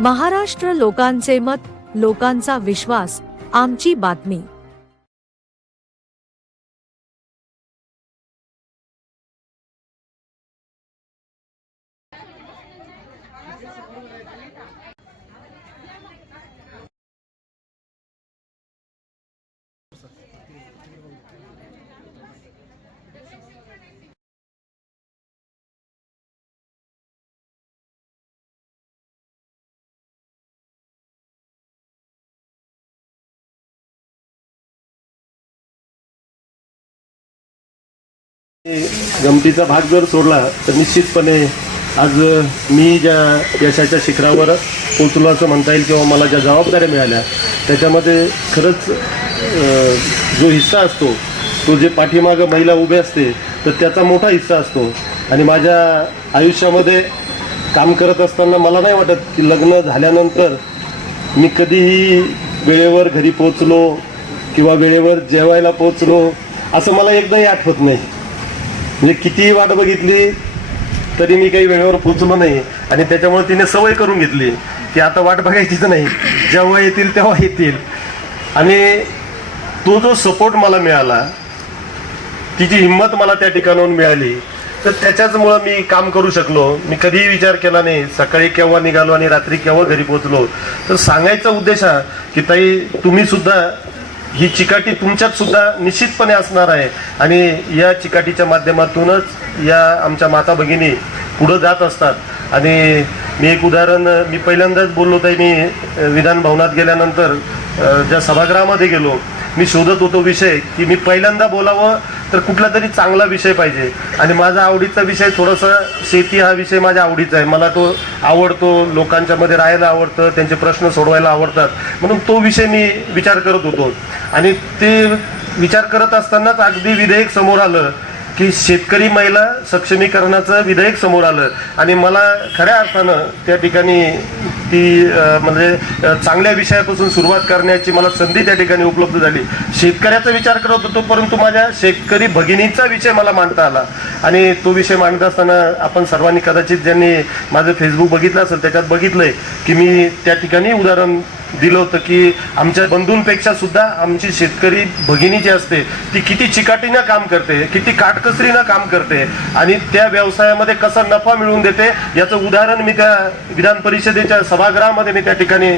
महाराष्ट्र लोकांचे मत, लोकांचा विश्वास, आमची बातमी। गमतीचा भाग जर सोडला तर निश्चितपणे आज मी ज्या यशाच्या शिखरावर पोहोचलो असं म्हणता येईल किंवा मला ज्या जबाबदाऱ्या मिळाल्या त्याच्यामध्ये खरंच जो हिस्सा असतो तो जे पाठीमागं महिला उभे असते तर त्याचा मोठा हिस्सा असतो। आणि माझ्या आयुष्यामध्ये काम करत असताना मला नाही वाटत की लग्न झाल्यानंतर मी कधीही वेळेवर घरी पोहोचलो किंवा वेळेवर जेवायला पोहोचलो असं मला एकदाही आठवत नाही। म्हणजे कितीही वाट बघितली तरी मी काही वेळेवर पोहोचलो नाही आणि त्याच्यामुळे तिने सवय करून घेतली की आता वाट बघायचीच नाही, जेव्हा येतील तेव्हा येतील। आणि तो जो सपोर्ट मला मिळाला, ती जी हिंमत मला त्या ठिकाणाहून मिळाली, तर त्याच्याचमुळं मी काम करू शकलो। मी कधीही विचार केला नाही सकाळी केव्हा निघालो आणि रात्री केव्हा घरी पोहोचलो। तर सांगायचा उद्देश हा की ताई तुम्ही सुद्धा ही चिकाटी तुमच्यात सुद्धा निश्चितपणे असणार आहे आणि या चिकाटीच्या माध्यमातूनच या आमच्या माता भगिनी पुढे जात असतात। आणि मी एक उदाहरण मी पहिल्यांदाच बोललो ताई, मी विधान भवनात गेल्यानंतर ज्या सभागृहामध्ये गेलो मी शोधत होतो विषय की मी पहिल्यांदा बोलावं तर कुठला तरी चांगला विषय पाहिजे आणि माझा आवडीचा विषय थोडासा शेती हा विषय माझ्या आवडीचा आहे, मला तो आवडतो, लोकांच्या मध्ये राहायला आवडतं, त्यांचे प्रश्न सोडवायला आवडतात, म्हणून तो विषय मी विचार करत होतो। आणि ते विचार करत असतानाच अगदी विधेयक समोर आलं की शेतकरी महिला सक्षमीकरणाचं विधेयक समोर आलं आणि मला खऱ्या अर्थानं त्या ठिकाणी ती म्हणजे चांगल्या विषयापासून सुरुवात करण्याची मला संधी त्या ठिकाणी उपलब्ध झाली। शेतकऱ्याचा विचार करत होतो परंतु माझ्या शेतकरी भगिनीचा विषय मला मांडता आला आणि तो विषय मांडत असताना आपण सर्वांनी कदाचित ज्यांनी माझं फेसबुक बघितलं असेल त्याच्यात बघितलंय की मी त्या ठिकाणी उदाहरण दिलं होतं की आमच्या बंधूंपेक्षा सुद्धा आमची शेतकरी भगिनी जी असते ती किती चिकाटीनं काम करते, किती काटकसरीनं काम करते आणि त्या व्यवसायामध्ये कसा नफा मिळवून देते याचं उदाहरण मी त्या विधान परिषदेच्या सभागृहामध्ये मी त्या ठिकाणी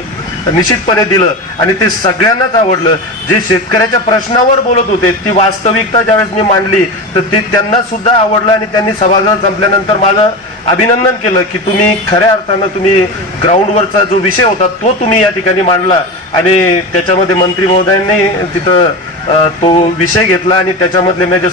निश्चितपणे दिलं आणि ते सगळ्यांनाच आवडलं। जे शेतकऱ्याच्या प्रश्नावर बोलत होते ती वास्तविकता ज्यावेळेस मी मांडली तर ते त्यांना सुद्धा आवडलं आणि त्यांनी सभागृह संपल्यानंतर माझं अभिनंदन केलं की तुम्ही खऱ्या अर्थानं तुम्ही ग्राउंडवरचा जो विषय होता तो तुम्ही या ठिकाणी मांडला आणि त्याच्यामध्ये मंत्री महोदयांनी तिथं तो विषय घेतला आणि त्याच्यामधले मी ज्या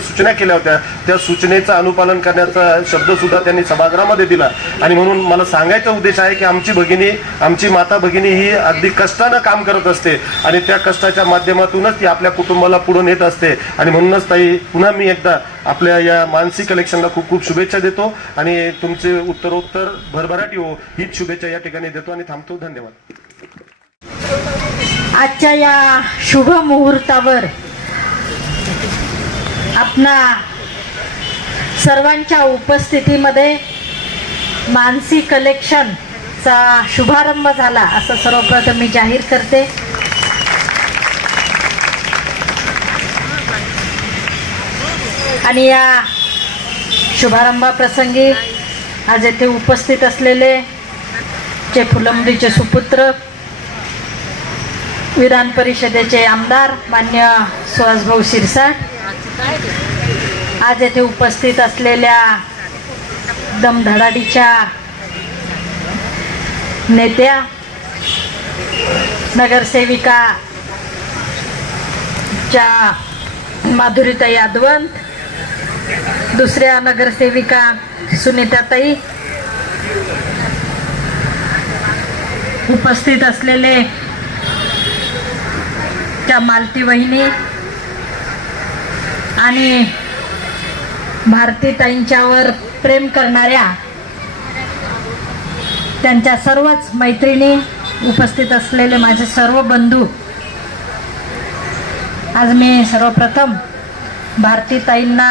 सूचना केल्या होत्या त्या सूचनेचं अनुपालन करण्याचा शब्द सुद्धा त्यांनी सभागृहामध्ये दिला। आणि म्हणून मला सांगायचा उद्देश आहे की आमची भगिनी, आमची माता भगिनी ही अगदी कष्टानं काम करत असते आणि त्या कष्टाच्या माध्यमातूनच ती आपल्या कुटुंबाला पुढे नेत असते। आणि म्हणूनच ताई पुन्हा मी एकदा आपल्या या मानसी कलेक्शनला खूप खूप शुभेच्छा देतो आणि तुमचे उत्तरोत्तर भरभराटी हो हीच शुभेच्छा या ठिकाणी देतो आणि थांबतो। धन्यवाद। आजच्या या शुभ मुहूर्तावर आपणा सर्वांच्या उपस्थितीमध्ये मानसी कलेक्शनचा शुभारंभ झाला असं सर्वप्रथम मी जाहीर करते। आणि या शुभारंभाप्रसंगी आज येथे उपस्थित असलेले जे फुलंब्रीचे सुपुत्र विधान परिषदेचे आमदार मान्य सुहासभाऊ शिरसाट, आज येथे उपस्थित असलेल्या दमधडाडीच्या नेत्या, नगरसेविका ज्या माधुरीताई यादवंत, दुसऱ्या नगरसेविका सुनीताताई, उपस्थित असलेले त्या मालती वहिनी आणि भारतीताईंच्यावर प्रेम करणाऱ्या त्यांच्या सर्वच मैत्रिणी, उपस्थित असलेले माझे सर्व बंधू, आज मी सर्वप्रथम भारतीताईंना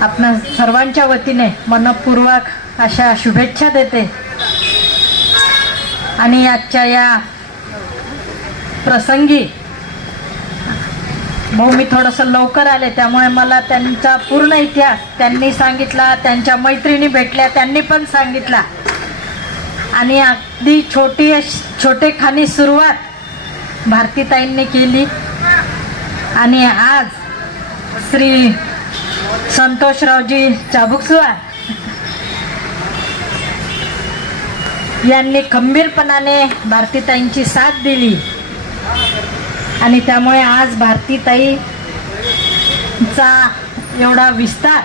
आपणा सर्वांच्या वतीने मनपूर्वक अशा शुभेच्छा देते आणि आजच्या या प्रसंगी भाऊ मी थोडंसं लवकर आले त्यामुळे मला त्यांचा पूर्ण इतिहास त्यांनी सांगितला, त्यांच्या मैत्रिणी भेटल्या त्यांनी पण सांगितला आणि अगदी छोटेखानी सुरुवात भारतीताईंनी केली आणि आज श्री संतोषरावजी चाबुकस्वार यांनी खंबीरपणाने भारतीताईंची साथ दिली आणि त्यामुळे आज भारतीताईचा एवढा विस्तार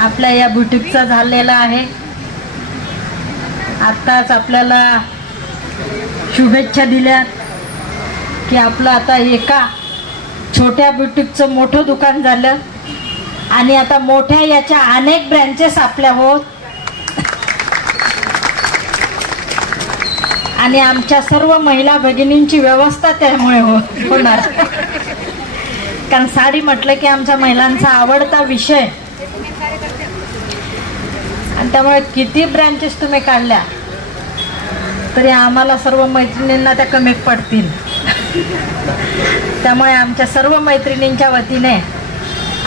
आपल्या या बुटीकचा झालेला आहे. आत्ताच आपल्याला शुभेच्छा दिल्या की आपलं आता एका छोट्या बुटीकचं मोठं दुकान झालं आणि आता मोठ्या याच्या अनेक ब्रँचेस आपल्या होत आणि आमच्या सर्व महिला भगिनींची व्यवस्था त्यामुळे होणार. कारण साडी म्हटलं की आमच्या महिलांचा आवडता विषय आणि त्यामुळे किती ब्रँचेस तुम्ही काढल्या तरी आम्हाला सर्व मैत्रिणींना त्या कमी पडतील. त्यामुळे आमच्या सर्व मैत्रिणींच्या वतीने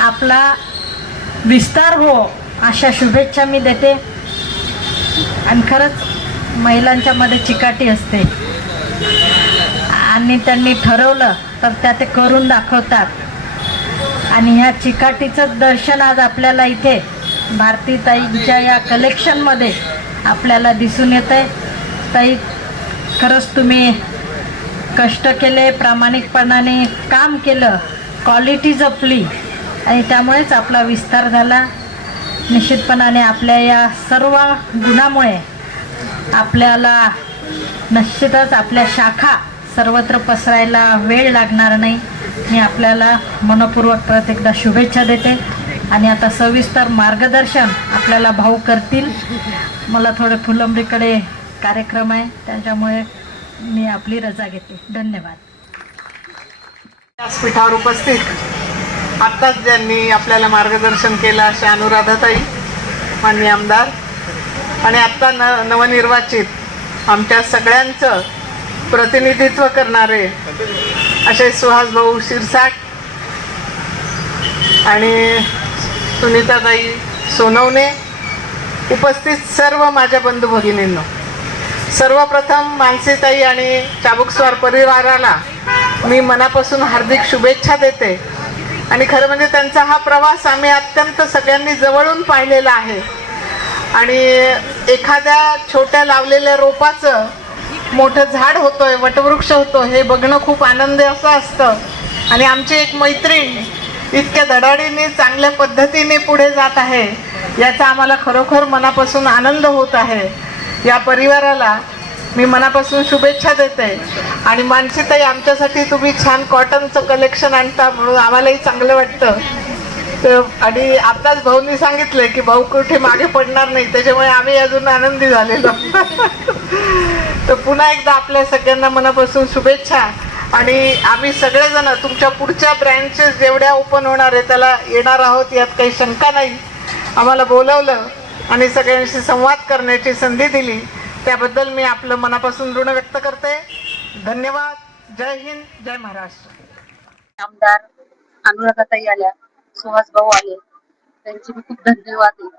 आपला विस्तार हो अशा शुभेच्छा मी देते. आणि खरंच महिलांच्या मध्ये चिकाटी असते आणि त्यांनी ठरवलं तर त्या ते करून दाखवतात आणि ह्या चिकाटीचं दर्शन आज आपल्याला इथे भारतीताईंच्या या कलेक्शनमध्ये आपल्याला दिसून येतंय. ताई खरंच तुम्ही कष्ट केले, प्रामाणिकपणाने काम केलं, क्वालिटी जपली आणि त्यामुळेच आपला विस्तार झाला. निश्चितपणाने आपल्या या सर्व गुणामुळे आपल्याला निश्चितच आपल्या शाखा सर्वत्र पसरायला वेळ लागणार नाही. मी आपल्याला मनपूर्वक परत एकदा शुभेच्छा देते आणि आता सविस्तर मार्गदर्शन आपल्याला भाऊ करतील. मला थोडे फुलंब्रीकडे कार्यक्रम आहे त्याच्यामुळे मी आपली रजा घेते. धन्यवाद. व्यासपीठावर उपस्थित आत्ताच ज्यांनी आपल्याला मार्गदर्शन केलं अशा अनुराधाताई माननीय आमदार आणि आत्ता नवनिर्वाचित आमच्या सगळ्यांचं प्रतिनिधित्व करणारे असे सुहास भाऊ शिरसाट आणि सुनीताताई सोनवणे, उपस्थित सर्व माझ्या बंधू भगिनींनो, सर्वप्रथम मानसीताई आणि चाबुकस्वार परिवाराला मी मनापासून हार्दिक शुभेच्छा देते. आणि खरं म्हणजे त्यांचा हा प्रवास आम्ही अत्यंत सगळ्यांनी जवळून पाहिलेला आहे आणि एखाद्या छोट्या लावलेल्या रोपाचं मोठं झाड होतोय, वटवृक्ष होतो हे बघणं खूप आनंद असं असतं. आणि आमची एक मैत्रीण इतक्या धडाडीने चांगल्या पद्धतीने पुढे जात आहे याचा आम्हाला खरोखर मनापासून आनंद होत आहे. या परिवाराला मी मनापासून शुभेच्छा देते. आणि मानसीताई आमच्यासाठी तुम्ही छान कॉटनचं कलेक्शन आणता म्हणून आम्हालाही चांगलं वाटतं. तर आणि आताच भाऊंनी सांगितलं की भाऊ कुठे मागे पडणार नाही त्याच्यामुळे आम्ही अजून आनंदी झालेलो. तर पुन्हा एकदा आपल्या सगळ्यांना मनापासून शुभेच्छा. आणि आम्ही सगळेजण तुमच्या पुढच्या ब्रँचेस जेवढ्या ओपन होणार आहे त्याला येणार आहोत यात काही शंका नाही. आम्हाला बोलवलं आणि सगळ्यांशी संवाद करण्याची संधी दिली त्याबद्दल मी आपलं मनापासून ऋण व्यक्त करते. धन्यवाद. जय हिंद, जय महाराष्ट्र. आमदार अनुराधाताई आल्या, सुहास भाऊ आले, त्यांचे मी खूप धन्यवाद आहे.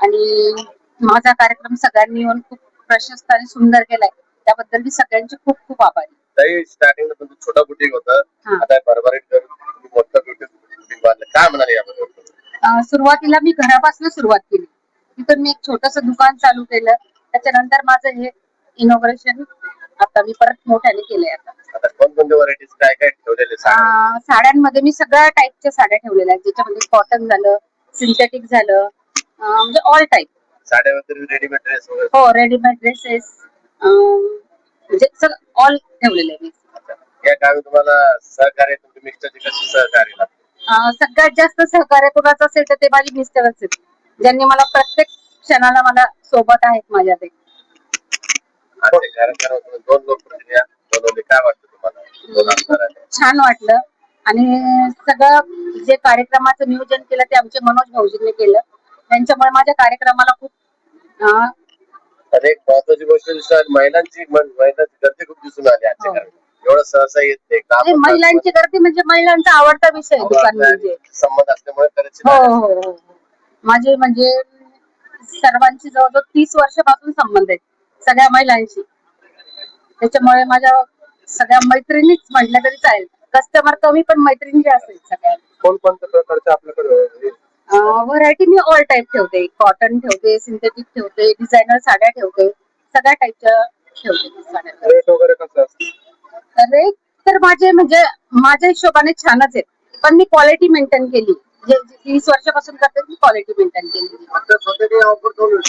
आणि माझा कार्यक्रम सगळ्यांनी येऊन खूप प्रशस्त आणि सुंदर केलाय त्याबद्दल मी सगळ्यांचे खूप खूप आभारी. ताई स्टार्टिंगला तुमचं छोटा बुटीक होतं, आता भरभराट करून तुम्ही मोठं बुटीक बांधलं, काय म्हणाले याबद्दल? सुरुवातीला मी घरापासून सुरुवात केली, तिथून मी एक छोटस दुकान चालू केलं. त्याच्यानंतर माझं हे इनॉग्रेशन आता मी परत मोठ्याने केलंय. आता कोणकोणत्या व्हरायटीज काय काय ठेवलेले? साड्यांमध्ये मी सगळ्या टाईपच्या साड्या ठेवलेल्या आहेत, ज्याच्यामध्ये कॉटन झालं, सिंथेटिक झालं, म्हणजे ऑल टाईप. साड्या व्यतिरिक्त रेडीमेड ड्रेस वगैरे? हो, रेडीमेड ड्रेसेस म्हणजे सगळं ऑल ठेवलेलं आहे. या गावी तुम्हाला सहकार्य, तुमचे मिस्टरचे कसे सहकार्य लागते? सगळ्यात जास्त सहकार्य कोणाचं असेल तर ते माझे मिस्टरच आहेत, ज्यांनी मला प्रत्येक क्षणाला मला सोबत आहेत माझ्या. ते दोन लोकप्रतिनिधी काय वाटतं तुम्हाला? छान वाटलं. आणि सगळं जे कार्यक्रमाचं नियोजन केलं ते आमचे मनोज भाऊजींनी केलं, त्यांच्यामुळे माझ्या कार्यक्रमाला खूप अं, आणि एक महत्वाची गोष्ट दिसून आली, महिलांची गर्दी खूप दिसून आली आजच्या हो. कार्यक्रमात. एवढं सहसा येत नाही का आणि आपण महिलांची गर्दी म्हणजे महिलांचा आवडता विषय आहे दुकान म्हणजे. संबंध असल्यामुळे कदाचित हो आले हो हो. माझे म्हणजे सर्वांची जवळजवळ 30 वर्षापासून संबंध आहेत सगळ्या महिलांशी. त्याच्यामुळे माझ्या सगळ्या मैत्रिणीच म्हटल्या तरी चालेल. कस्टमर कमी पण मैत्रिणी असेल सगळ्या. कोणकोणत्या प्रकारचे आपल्याकडे व्हरायटी मी ऑल टाईप ठेवते. कॉटन ठेवते, सिंथेटिक ठेवते, डिझायनर साड्या ठेवते, सगळ्या टाईपच्या ठेवते मी साड्या. रेट वगैरे कसं असतं? रेट तर माझे म्हणजे माझ्या हिशोबाने छानच आहेत, पण मी क्वालिटी मेंटेन केली. जे 30 वर्षापासून करते मी क्वालिटी मेंटेन केली. आपल्या स्वतःची ऑफर करू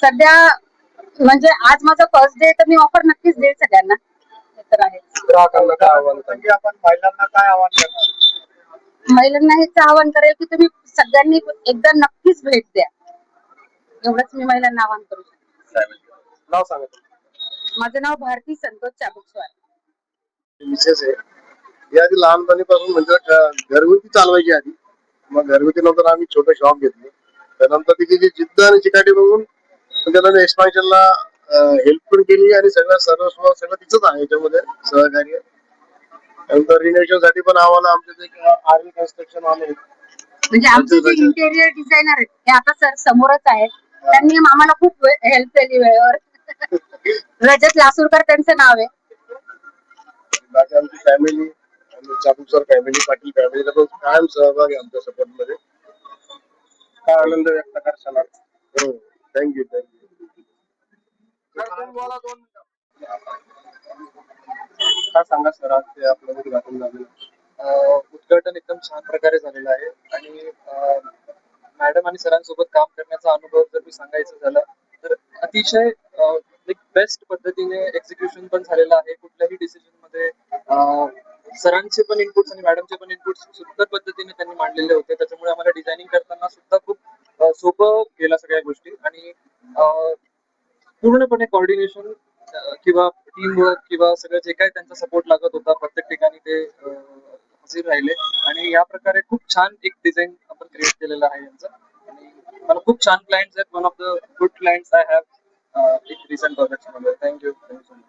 सध्या म्हणजे आज माझा फर्स्ट डे तर मी ऑफर नक्कीच देईल सगळ्यांना. हे तर आहे. ग्राहकांना काय आव्हान म्हणजे आपण महिलांना काय आव्हान करणार? महिलांना हेच आवाहन करेल की तुम्ही सगळ्यांनी एकदा नक्कीच भेट द्या. एवढंच मी महिलांना आवाहन करू शकते. नाव सांगा. माझं नाव भारती संतोष चाबुकस्वार. विशेष आहे ही आधी लहानपणीपासून म्हणजे घरगुती चालवायची आधी. मग घरगुती नंतर आम्ही छोटं शॉप घेतलं. त्यानंतर तिची जी जिद्द आणि चिकाटी बघून त्याला एक्सपान्शनला हेल्प पण केली आणि सर्वस्व सगळं तिचंच आहे याच्यामध्ये सहकार्य. नंतर रिनोव्हेशन साठी पण आम्हाला आमच्या आर्मी कन्स्ट्रक्शन आले. म्हणजे आमचे जे इंटेरियर डिझायनर आहेत ते आता सर समोरच आहेत. त्यांनी आम्हाला खूप हेल्प केली वेळेवर. रजत लासूरकर त्यांचं नाव आहे. बाकी आमची फॅमिली चाबुकस्वार फॅमिली, पाटील फॅमिलीला पण कायम सहभाग आहे आमच्या सपोर्ट मध्ये. काय आनंद व्यक्त करशाल? हो, थँक्यू थँक्यू. काय सांगा सर, आज ते आपलं उद्घाटन झालेलं. उद्घाटन एकदम छान प्रकारे झालेलं आहे आणि मॅडम आणि सरांसोबत काम करण्याचा अनुभव जर मी सांगायचं झालं तर अतिशय एक बेस्ट पद्धतीने एक्झिक्युशन पण झालेलं आहे. कुठल्याही डिसिजन मध्ये सरांचे पण इनपुट्स आणि मॅडमचे पण इनपुट्स सुंदर पद्धतीने त्यांनी मांडलेले होते. त्याच्यामुळे आम्हाला डिझायनिंग करताना सुद्धा खूप सोपं गेला सगळ्या गोष्टी आणि पूर्णपणे कॉर्डिनेशन किंवा टीम वर्क किंवा सगळं जे काही त्यांचा सपोर्ट लागत होता प्रत्येक ठिकाणी ते हजर राहिले आणि या प्रकारे खूप छान एक डिझाईन आपण क्रिएट केलेलं आहे यांचं. आणि मला खूप छान क्लायंट्स आहेत. One of the good clients I have एक रिसेंट प्रोजेक्ट मध्ये. Thank you so much.